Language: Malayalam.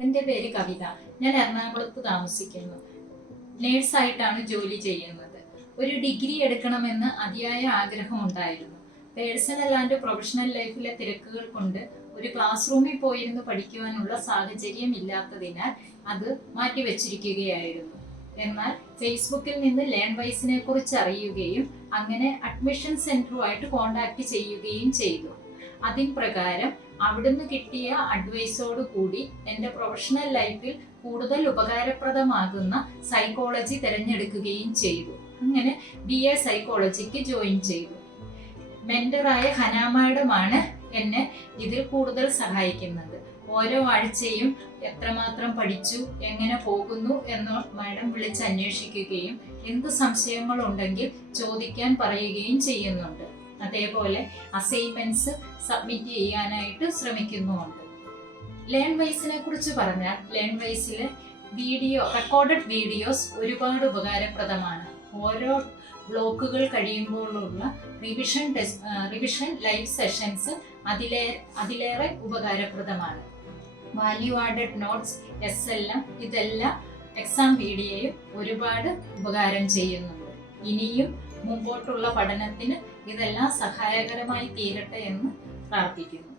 എന്റെ പേര് കവിത. ഞാൻ എറണാകുളത്ത് താമസിക്കുന്നു. നേഴ്സായിട്ടാണ് ജോലി ചെയ്യുന്നത്. ഒരു ഡിഗ്രി എടുക്കണമെന്ന് അതിയായ ആഗ്രഹം ഉണ്ടായിരുന്നു. പേഴ്സണൽ ആൻഡ് പ്രൊഫഷണൽ ലൈഫിലെ തിരക്കുകൾ കൊണ്ട് ഒരു ക്ലാസ് റൂമിൽ പോയിരുന്നു പഠിക്കുവാനുള്ള സാഹചര്യം ഇല്ലാത്തതിനാൽ അത് മാറ്റിവെച്ചിരിക്കുകയായിരുന്നു. എന്നാൽ ഫേസ്ബുക്കിൽ നിന്ന് ലേൺ വൈസിനെ കുറിച്ച് അറിയുകയും അങ്ങനെ അഡ്മിഷൻ സെന്ററുമായിട്ട് കോണ്ടാക്ട് ചെയ്യുകയും ചെയ്തു. അതിൻ പ്രകാരം അവിടുന്ന് കിട്ടിയ അഡ്വൈസോട് കൂടി എന്റെ പ്രൊഫഷണൽ ലൈഫിൽ കൂടുതൽ ഉപകാരപ്രദമാകുന്ന സൈക്കോളജി തിരഞ്ഞെടുക്കുകയും ചെയ്തു. അങ്ങനെ ബി എ സൈക്കോളജിക്ക് ജോയിൻ ചെയ്തു. മെന്ററായ ഹനാമാഡമാണ് എന്നെ ഇതിൽ കൂടുതൽ സഹായിക്കുന്നത്. ഓരോ ആഴ്ചയും എത്രമാത്രം പഠിച്ചു എങ്ങനെ പോകുന്നു എന്ന് മാഡം വിളിച്ച് അന്വേഷിക്കുകയും എന്ത് സംശയങ്ങളുണ്ടെങ്കിൽ ചോദിക്കാൻ പറയുകയും ചെയ്യുന്നുണ്ട്. അതേപോലെ അസൈൻമെന്റ്സ് സബ്മിറ്റ് ചെയ്യാനായിട്ട് ശ്രമിക്കുന്നുമുണ്ട്. ലേൺ വൈസിനെ കുറിച്ച് പറഞ്ഞാൽ ലേൺ വൈസിൽ വീഡിയോ റെക്കോർഡഡ് വീഡിയോസ് ഒരുപാട് ഉപകാരപ്രദമാണ്. ഓരോ ബ്ലോക്കുകൾ കഴിയുമ്പോഴുള്ള റിവിഷൻ റിവിഷൻ ലൈവ് സെഷൻസ് അതിലേ അതിലേറെ ഉപകാരപ്രദമാണ്. Value added notes S L M ഇതെല്ലാം എക്സാം വീഡിയോയും ഒരുപാട് ഉപകാരം ചെയ്യുന്നുണ്ട്. ഇനിയും മുമ്പോട്ടുള്ള പഠനത്തിന് ഇതെല്ലാം സഹായകരമായി തീരട്ടെ എന്ന് പ്രാർത്ഥിക്കുന്നു.